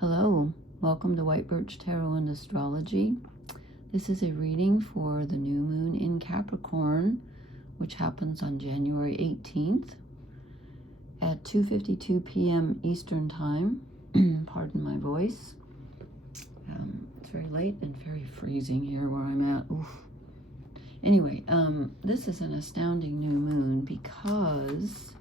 Hello, welcome to White Birch Tarot and Astrology. This is a reading for the new moon in Capricorn, which happens on January 18th at 2:52 p.m. Eastern Time. Pardon my voice. It's very late and very freezing here where I'm at. Oof. Anyway, this is an astounding new moon because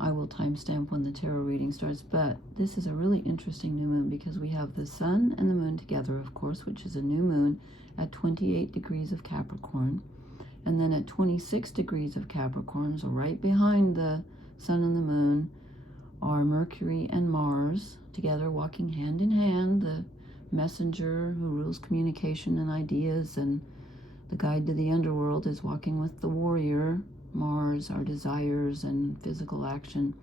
I will timestamp when the tarot reading starts, but this is a really interesting new moon because we have the sun and the moon together, of course, which is a new moon at 28 degrees of Capricorn, and then at 26 degrees of Capricorn, so right behind the sun and the moon, are Mercury and Mars together, walking hand in hand, the messenger who rules communication and ideas, and the guide to the underworld is walking with the warrior, Mars, our desires and physical action.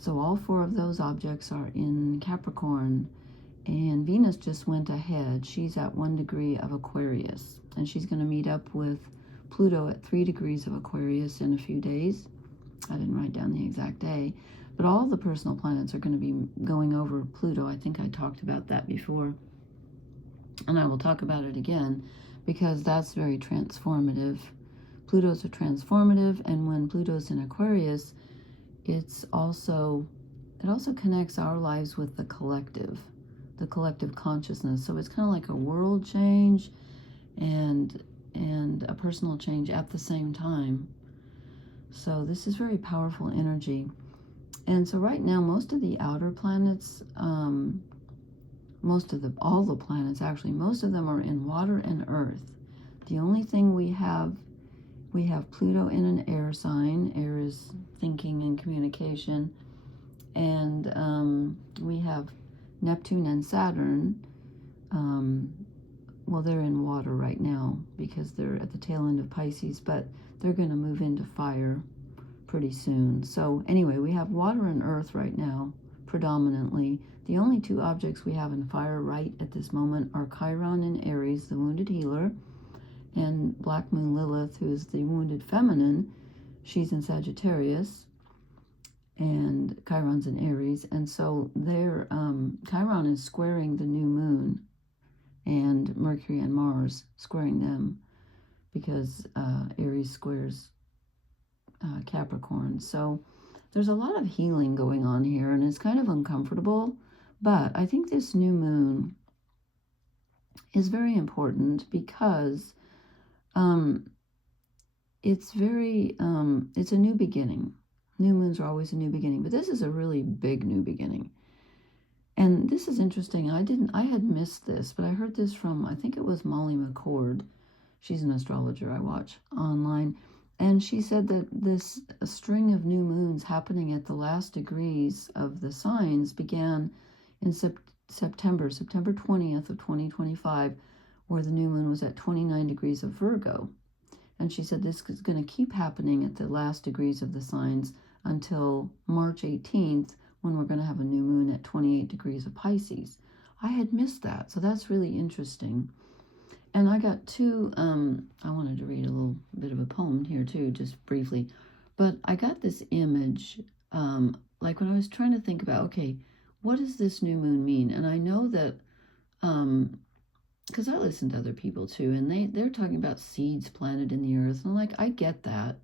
So all four of those objects are in Capricorn, and Venus just went ahead. She's at 1 degree of Aquarius, and she's going to meet up with Pluto at 3 degrees of Aquarius in a few days. I didn't write down the exact day, but all the personal planets are going to be going over Pluto. I think I talked about that before, and I will talk about it again because that's very transformative. Pluto's a transformative, and when Pluto's in Aquarius, it also connects our lives with the collective consciousness. So it's kind of like a world change and a personal change at the same time. So this is very powerful energy. And so right now, most of the outer planets, all the planets actually, most of them are in water and earth. The only thing we have Pluto in an air sign. Air is thinking and communication. And we have Neptune and Saturn. Well, they're in water right now because they're at the tail end of Pisces, but they're going to move into fire pretty soon. So anyway, we have water and earth right now, predominantly. The only two objects we have in fire right at this moment are Chiron in Aries, the wounded healer, and Black Moon Lilith, who is the wounded feminine. She's in Sagittarius, and Chiron's in Aries. And so Chiron is squaring the new moon, and Mercury and Mars squaring them because Aries squares Capricorn. So there's a lot of healing going on here, and it's kind of uncomfortable, but I think this new moon is very important because it's a new beginning. New moons are always a new beginning, but this is a really big new beginning. And this is interesting. I had missed this, but I heard this from, I think it was Molly McCord. She's an astrologer I watch online. And she said that this string of new moons happening at the last degrees of the signs began in September 20th of 2025, where the new moon was at 29 degrees of Virgo. And she said this is going to keep happening at the last degrees of the signs until March 18th, when we're going to have a new moon at 28 degrees of Pisces. I had missed that, so that's really interesting. And I got two, I wanted to read a little bit of a poem here too, just briefly. But I got this image, like when I was trying to think about, okay, what does this new moon mean? And I know that, because I listen to other people too, and they're talking about seeds planted in the earth. And I'm like, I get that,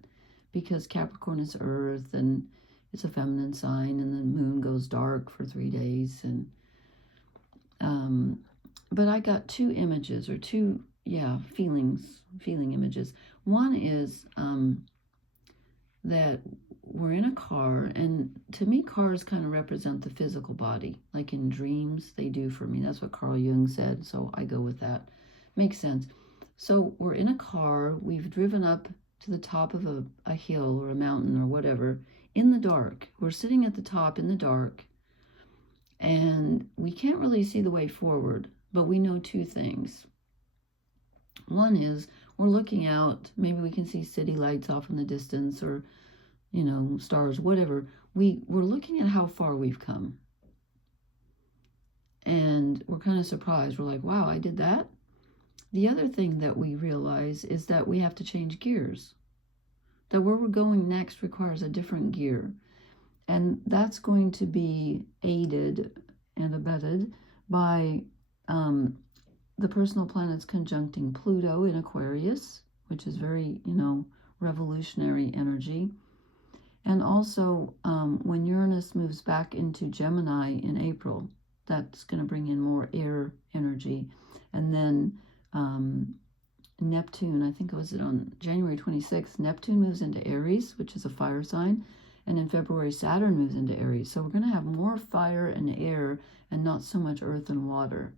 because Capricorn is earth, and it's a feminine sign, and the moon goes dark for 3 days. And but I got two images, or feeling images. One is that we're in a car, and to me, cars kind of represent the physical body, like in dreams they do for me. That's what Carl Jung said, so I go with that. Makes sense. So we're in a car, we've driven up to the top of a hill or a mountain or whatever, in the dark. We're sitting at the top in the dark, and we can't really see the way forward, but we know two things. One is we're looking out, maybe we can see city lights off in the distance, or stars, whatever. We're looking at how far we've come, and we're kind of surprised. We're like, wow, I did that. The other thing that we realize is that we have to change gears, that where we're going next requires a different gear. And that's going to be aided and abetted by the personal planets conjuncting Pluto in Aquarius, which is very, revolutionary energy. And also, when Uranus moves back into Gemini in April, that's going to bring in more air energy. And then Neptune, I think it was on January 26th, Neptune moves into Aries, which is a fire sign. And in February, Saturn moves into Aries. So we're going to have more fire and air and not so much earth and water.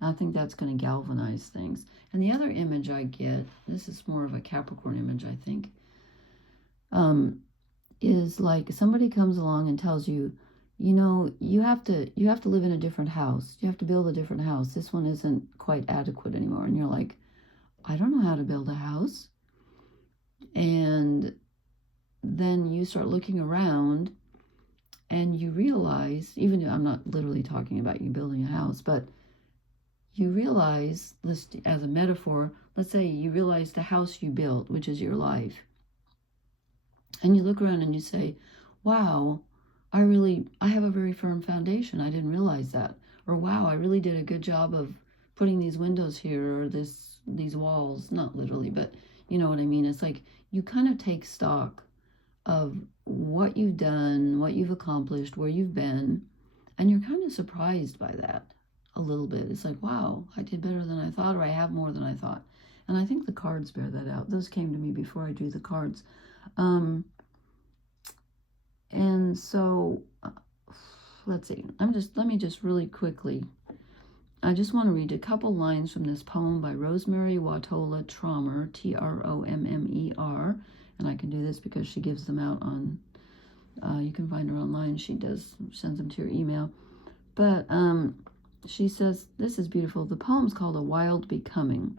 I think that's going to galvanize things. And the other image I get, this is more of a Capricorn image, I think, is like somebody comes along and tells you, you have to live in a different house. You have to build a different house. This one isn't quite adequate anymore. And you're like, I don't know how to build a house. And then you start looking around and you realize, even though I'm not literally talking about you building a house, but you realize, as a metaphor, let's say you realize the house you built, which is your life. And you look around and you say, wow, I have a very firm foundation. I didn't realize that. Or wow, I really did a good job of putting these windows here or these walls. Not literally, but you know what I mean. It's like you kind of take stock of what you've done, what you've accomplished, where you've been, and you're kind of surprised by that a little bit. It's like, wow, I did better than I thought, or I have more than I thought. And I think the cards bear that out. Those came to me before I drew the cards. And so, let's see. Let me just really quickly, I just want to read a couple lines from this poem by Rosemary Watola Trommer, Trommer, and I can do this because she gives them out on, you can find her online. She sends them to your email. But she says, this is beautiful. The poem's called A Wild Becoming.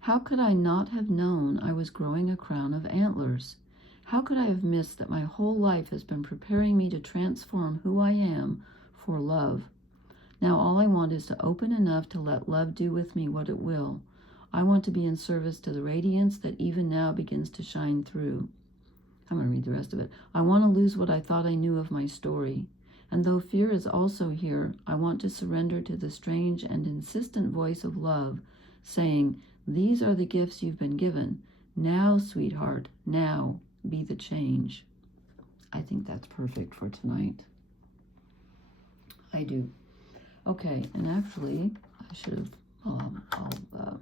How could I not have known I was growing a crown of antlers? How could I have missed that my whole life has been preparing me to transform who I am for love? Now all I want is to open enough to let love do with me what it will. I want to be in service to the radiance that even now begins to shine through. I'm going to read the rest of it. I want to lose what I thought I knew of my story. And though fear is also here, I want to surrender to the strange and insistent voice of love, saying, these are the gifts you've been given. Now, sweetheart, now be the change. I think that's perfect for tonight. I do. Okay, and actually, I should have,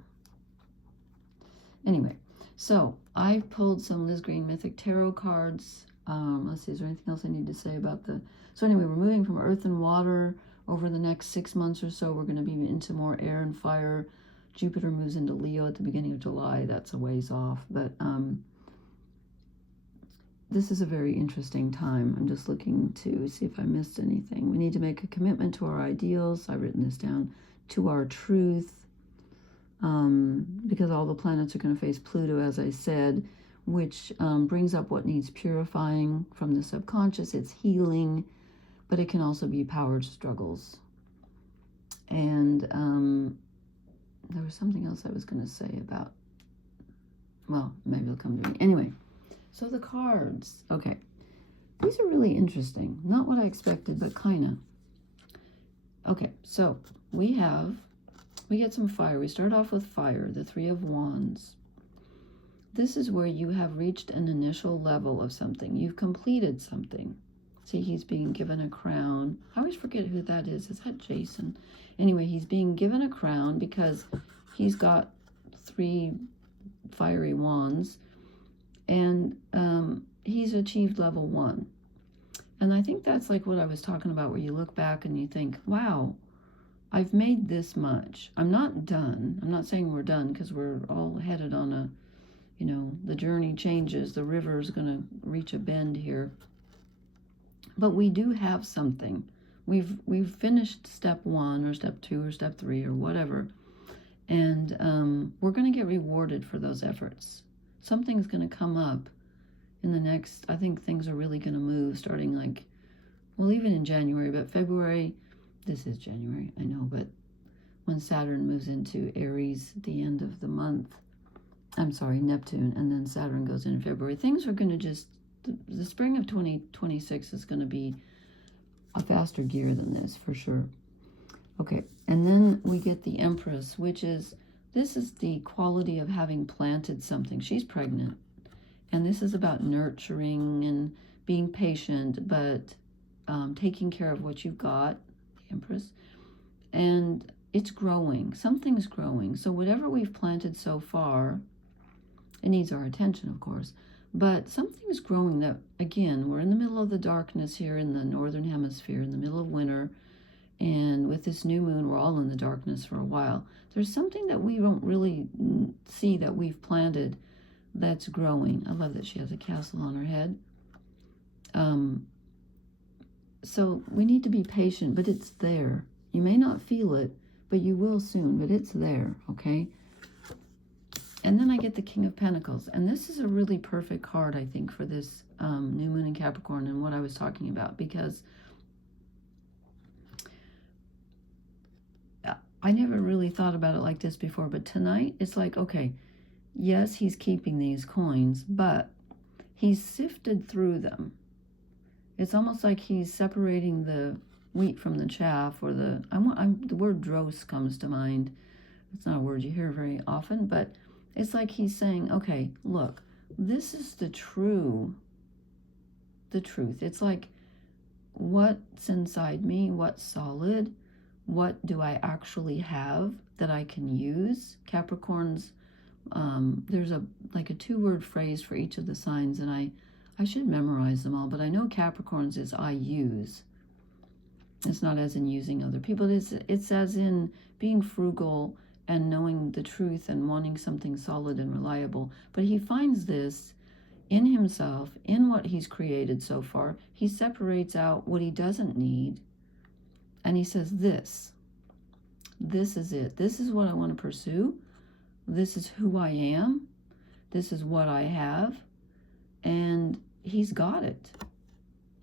anyway, so I pulled some Liz Green Mythic Tarot cards. Let's see, is there anything else I need to say about so anyway, we're moving from earth and water over the next 6 months or so. We're going to be into more air and fire. Jupiter moves into Leo at the beginning of July. That's a ways off, but this is a very interesting time. I'm just looking to see if I missed anything. We need to make a commitment to our ideals. I've written this down. To our truth, because all the planets are going to face Pluto, as I said, which brings up what needs purifying from the subconscious. It's healing, but it can also be power struggles. And there was something else I was going to say about, well, maybe it'll come to me. Anyway, so the cards. Okay, these are really interesting. Not what I expected, but kind of. Okay, so we get some fire. We start off with fire, the Three of Wands. This is where you have reached an initial level of something. You've completed something. See, he's being given a crown. I always forget who that is. Is that Jason? Anyway, he's being given a crown because he's got 3 fiery wands, and he's achieved level 1. And I think that's like what I was talking about, where you look back and you think, wow, I've made this much. I'm not done. I'm not saying we're done, because we're all headed on a, the journey changes. The river is going to reach a bend here. But we do have something. We've finished step 1 or step 2 or step 3 or whatever. And we're going to get rewarded for those efforts. Something's going to come up in the next, I think things are really going to move starting like, well, even in January, but February, this is January, I know, but when Saturn moves into Aries at the end of the month, I'm sorry, Neptune, and then Saturn goes in February, things are going to just, the spring of 2026 is going to be a faster gear than this, for sure. Okay, and then we get the Empress, which is, this is the quality of having planted something. She's pregnant. And this is about nurturing and being patient, but taking care of what you've got, the Empress. And it's growing. Something's growing. So whatever we've planted so far, it needs our attention, of course. But something's growing that, again, we're in the middle of the darkness here in the northern hemisphere, in the middle of winter. And with this new moon, we're all in the darkness for a while. There's something that we don't really see that we've planted that's growing. I love that she has a castle on her head. So we need to be patient, but it's there. You may not feel it, but you will soon, but it's there, okay? And then I get the King of Pentacles. And this is a really perfect card, I think, for this new moon in Capricorn and what I was talking about, because I never really thought about it like this before, but tonight it's like, okay, yes, he's keeping these coins, but he's sifted through them. It's almost like he's separating the wheat from the chaff, or the word dross comes to mind. It's not a word you hear very often, but it's like he's saying, okay, look, this is the truth. It's like, what's inside me, what's solid, what do I actually have that I can use? Capricorns, there's like a 2-word phrase for each of the signs, and I should memorize them all, but I know Capricorns is I use. It's not as in using other people. It's as in being frugal and knowing the truth and wanting something solid and reliable. But he finds this in himself, in what he's created so far. He separates out what he doesn't need, and he says, this is it. This is what I want to pursue. This is who I am. This is what I have. And he's got it.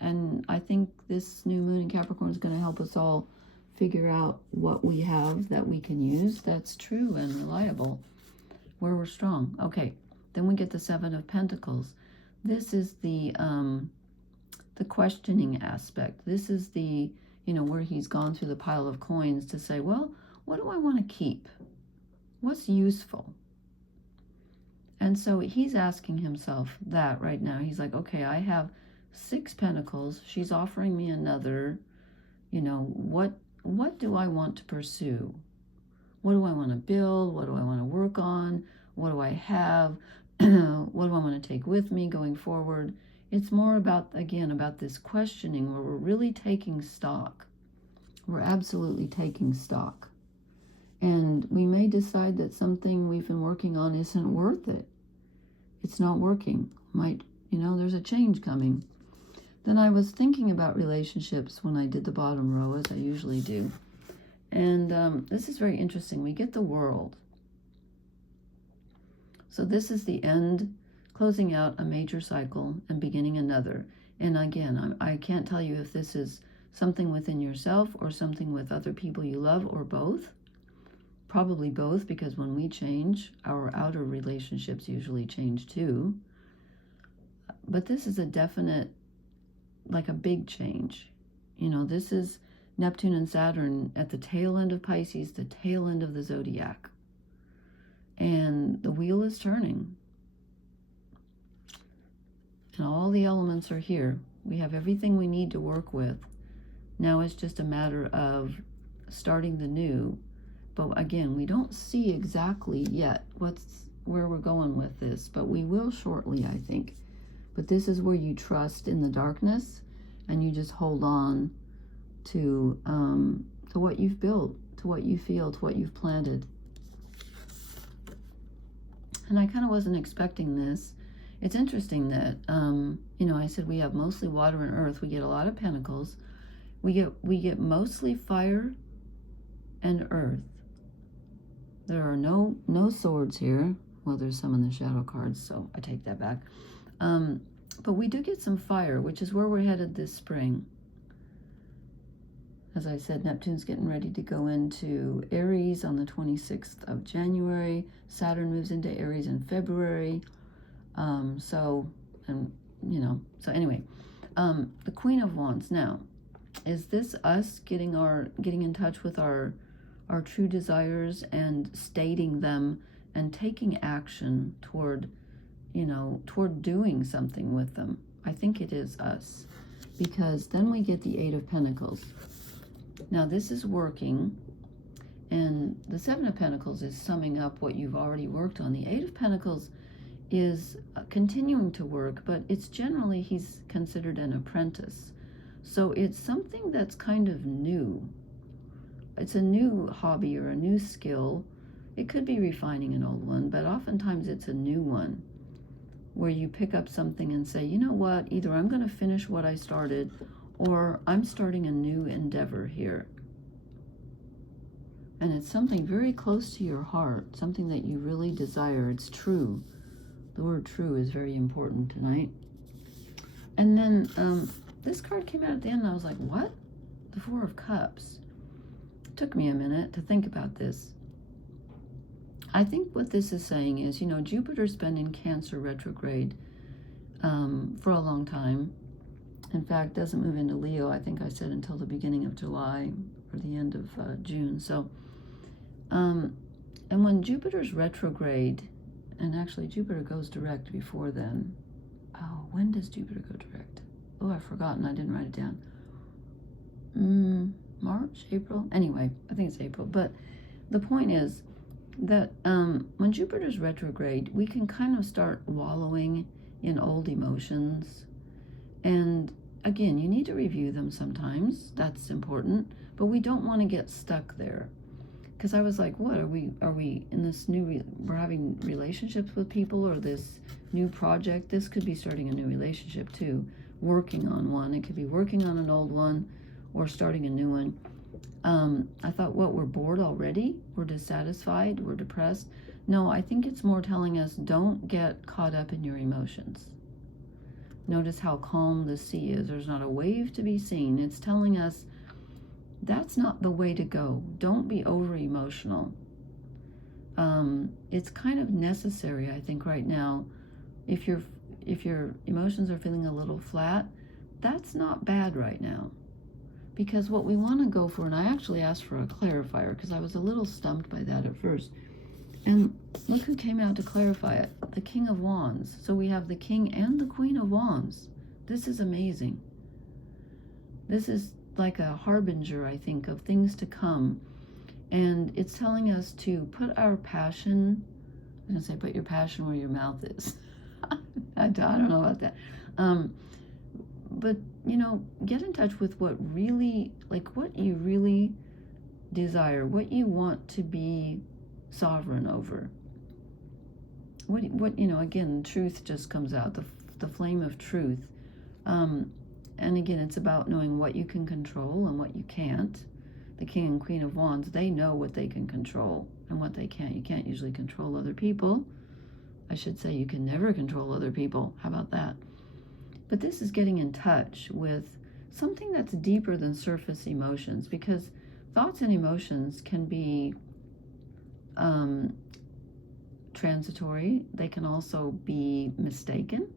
And I think this new moon in Capricorn is going to help us all figure out what we have that we can use that's true and reliable, where we're strong. Okay, then we get the 7 of Pentacles. This is the questioning aspect. This is the, where he's gone through the pile of coins to say, well, what do I want to keep? What's useful? And so he's asking himself that right now. He's like, okay, I have 6 pentacles. She's offering me another. What do I want to pursue? What do I want to build? What do I want to work on? What do I have? What do I want to take with me going forward? It's more about, again, about this questioning where we're really taking stock. We're absolutely taking stock. And we may decide that something we've been working on isn't worth it. It's not working. There's a change coming. Then I was thinking about relationships when I did the bottom row, as I usually do. And this is very interesting. We get the World. So this is the end, closing out a major cycle and beginning another. And again, I can't tell you if this is something within yourself or something with other people you love, or both. Probably both, because when we change, our outer relationships usually change too. But this is a definite, like a big change. This is Neptune and Saturn at the tail end of Pisces, the tail end of the zodiac. And the wheel is turning. And all the elements are here. We have everything we need to work with. Now it's just a matter of starting the new. But again, we don't see exactly yet where we're going with this, but we will shortly, I think. But this is where you trust in the darkness, and you just hold on to what you've built, to what you feel, to what you've planted. And I kind of wasn't expecting this. It's interesting that, I said we have mostly water and earth. We get a lot of pentacles. We get mostly fire and earth. There are no swords here. Well, there's some in the shadow cards, so I take that back. But we do get some fire, which is where we're headed this spring. As I said, Neptune's getting ready to go into Aries on the 26th of January. Saturn moves into Aries in February. So anyway, the Queen of Wands. Now, Is this us getting in touch with our true desires and stating them and taking action toward, toward doing something with them? I think it is us, because then we get the Eight of Pentacles. Now this is working, and the Seven of Pentacles is summing up what you've already worked on. The Eight of Pentacles is continuing to work, but it's generally, he's considered an apprentice. So it's something that's kind of new. It's a new hobby or a new skill. It could be refining an old one, but oftentimes it's a new one where you pick up something and say, you know what, either I'm going to finish what I started, or I'm starting a new endeavor here. And it's something very close to your heart, something that you really desire. It's true. The word true is very important tonight. And then this card came out at the end, and I was like, what? The Four of Cups. It took me a minute to think about this. I think what this is saying is, Jupiter's been in Cancer retrograde for a long time. In fact, doesn't move into Leo, I think I said, until the beginning of July or the end of June. So, and when Jupiter's retrograde, and actually Jupiter goes direct before then. Oh, when does Jupiter go direct? Oh, I've forgotten. I didn't write it down. March, April? Anyway, I think it's April. But the point is that when Jupiter's retrograde, we can kind of start wallowing in old emotions. And again, you need to review them sometimes. That's important. But we don't want to get stuck there. Because I was like, what, are we in this new, we're having relationships with people, or this new project? This could be starting a new relationship too, working on one. It could be working on an old one or starting a new one. I thought, what, we're bored already? We're dissatisfied? We're depressed? No, I think it's more telling us, don't get caught up in your emotions. Notice how calm the sea is. There's not a wave to be seen. It's telling us, that's not the way to go. Don't be over emotional. It's kind of necessary, I think, right now. If your emotions are feeling a little flat, that's not bad right now. Because what we want to go for, and I actually asked for a clarifier because I was a little stumped by that at first. And look who came out to clarify it, the King of Wands. So we have the King and the Queen of Wands. This is amazing. This is like a harbinger, I think, of things to come. And it's telling us to put our passion, I'm going to say put your passion where your mouth is. I don't know about that. But, get in touch with what really, what you really desire, what you want to be sovereign over. What again, truth just comes out, the flame of truth. And again, it's about knowing what you can control and what you can't. The King and Queen of Wands, they know what they can control and what they can't. You can't usually control other people. I should say you can never control other people. How about that? But this is getting in touch with something that's deeper than surface emotions, because thoughts and emotions can be transitory. They can also be mistaken.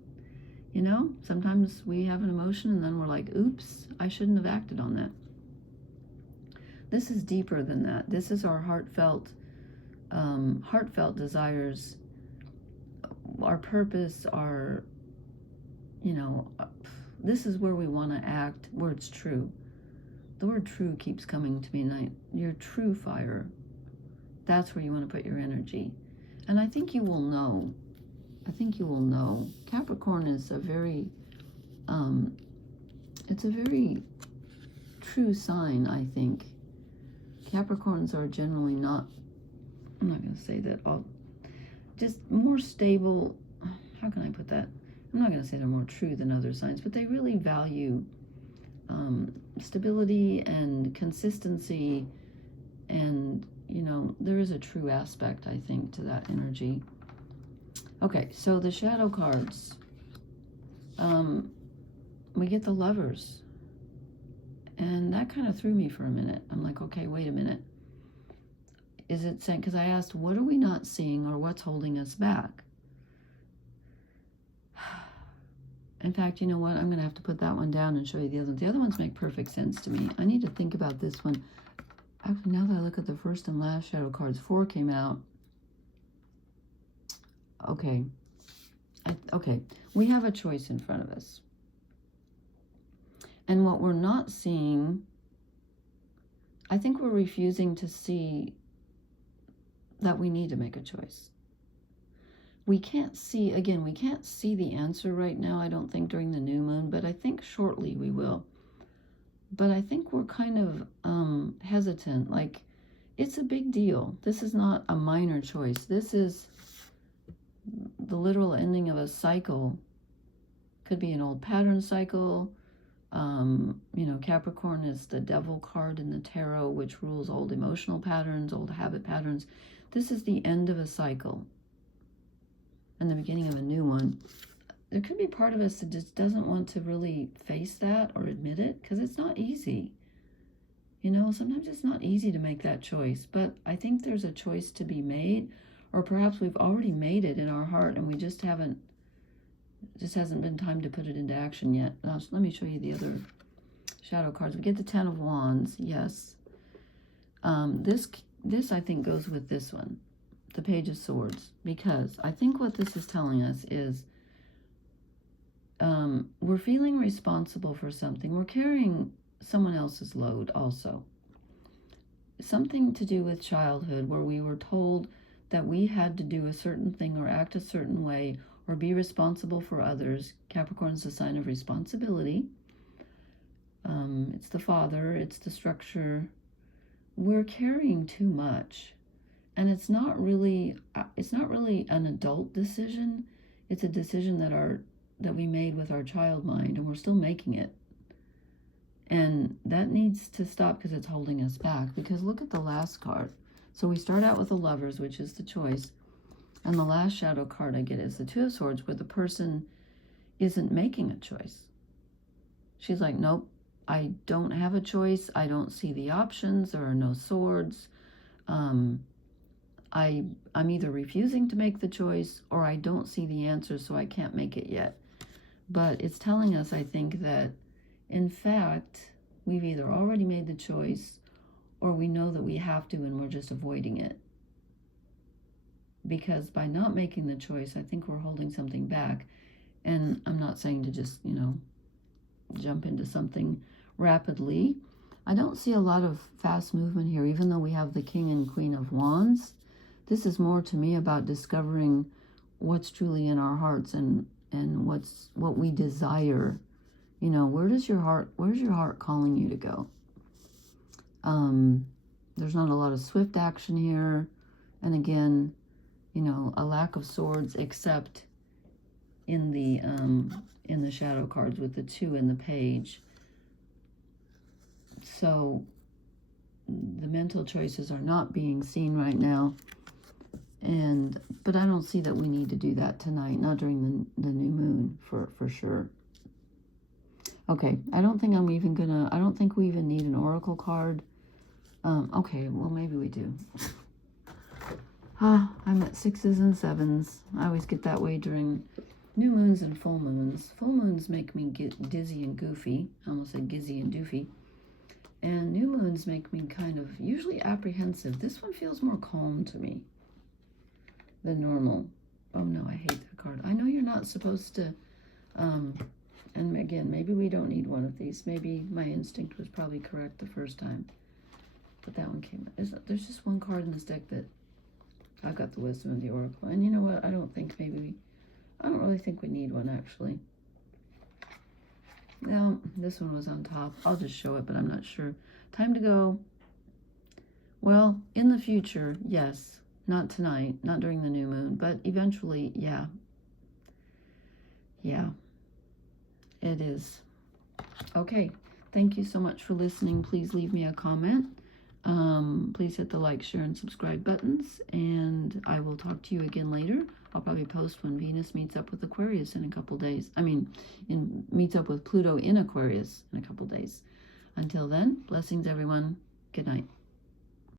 Sometimes we have an emotion and then we're like, oops, I shouldn't have acted on that. This is deeper than that. This is our heartfelt desires, our purpose, our, this is where we want to act, where it's true. The word true keeps coming to me tonight. Your true fire. That's where you want to put your energy. And I think you will know. Capricorn is a very, it's a very true sign, I think. Capricorns are generally not, I'm not going to say that, just more stable. How can I put that? I'm not going to say they're more true than other signs, but they really value stability and consistency. And, there is a true aspect, I think, to that energy. Okay, so the shadow cards, we get the Lovers, and that kind of threw me for a minute. I'm like, okay, wait a minute. Is it saying, because I asked, what are we not seeing or what's holding us back? In fact, you know what? I'm going to have to put that one down and show you the other ones. The other ones make perfect sense to me. I need to think about this one. Actually, now that I look at the first and last shadow cards, 4 came out. Okay. Okay. We have a choice in front of us. And what we're not seeing, I think we're refusing to see that we need to make a choice. We can't see, again, we can't see the answer right now, I don't think, during the new moon, but I think shortly we will. But I think we're kind of hesitant, like, it's a big deal. This is not a minor choice. This is the literal ending of a cycle. Could be an old pattern cycle. You know, Capricorn is the devil card in the tarot, which rules old emotional patterns, old habit patterns. This is the end of a cycle and the beginning of a new one. There could be part of us that just doesn't want to really face that or admit it, because it's not easy. You know, sometimes it's not easy to make that choice, but I think there's a choice to be made, or perhaps we've already made it in our heart and we just hasn't been time to put it into action yet. Now, let me show you the other shadow cards. We get the 10 of Wands, yes. This I think goes with this one, the Page of Swords, because I think what this is telling us is we're feeling responsible for something. We're carrying someone else's load also. Something to do with childhood, where we were told that we had to do a certain thing or act a certain way or be responsible for others. Capricorn's the sign of responsibility. It's the father, it's the structure. We're carrying too much. And it's not really an adult decision. It's a decision that we made with our child mind, and we're still making it. And that needs to stop, because it's holding us back. Because look at the last card. So we start out with the Lovers, which is the choice. And the last shadow card I get is the Two of Swords, where the person isn't making a choice. She's like, nope, I don't have a choice. I don't see the options. There are no swords. I'm either refusing to make the choice, or I don't see the answer, so I can't make it yet. But it's telling us, I think, that in fact, we've either already made the choice, or we know that we have to and we're just avoiding it. Because by not making the choice, I think we're holding something back. And I'm not saying to just, you know, jump into something rapidly. I don't see a lot of fast movement here, even though we have the King and Queen of Wands. This is more to me about discovering what's truly in our hearts and what we desire. You know, where's your heart calling you to go? There's not a lot of swift action here. And again, you know, a lack of swords, except in the shadow cards with the 2 and the Page. So the mental choices are not being seen right now. But I don't see that we need to do that tonight, not during the new moon, for sure. Okay, I don't think we even need an oracle card. Okay, well, maybe we do. I'm at 6s and 7s. I always get that way during new moons and full moons. Full moons make me get dizzy and goofy. I almost said gizzy and doofy. And new moons make me kind of usually apprehensive. This one feels more calm to me than normal. Oh no, I hate that card. I know you're not supposed to, and again, maybe we don't need one of these. Maybe my instinct was probably correct the first time. But that one came. There's just one card in this deck that I've got the Wisdom of the Oracle. And you know what? I don't really think we need one, actually. No, this one was on top. I'll just show it, but I'm not sure. Time to go. Well, in the future, yes. Not tonight, not during the new moon, but eventually, yeah. Yeah, it is. Okay, thank you so much for listening. Please leave me a comment. Please hit the like, share, and subscribe buttons, and I will talk to you again later. I'll probably post when Venus meets up with Aquarius in a couple days. Meets up with Pluto in Aquarius in a couple days. Until then, blessings, everyone. Good night.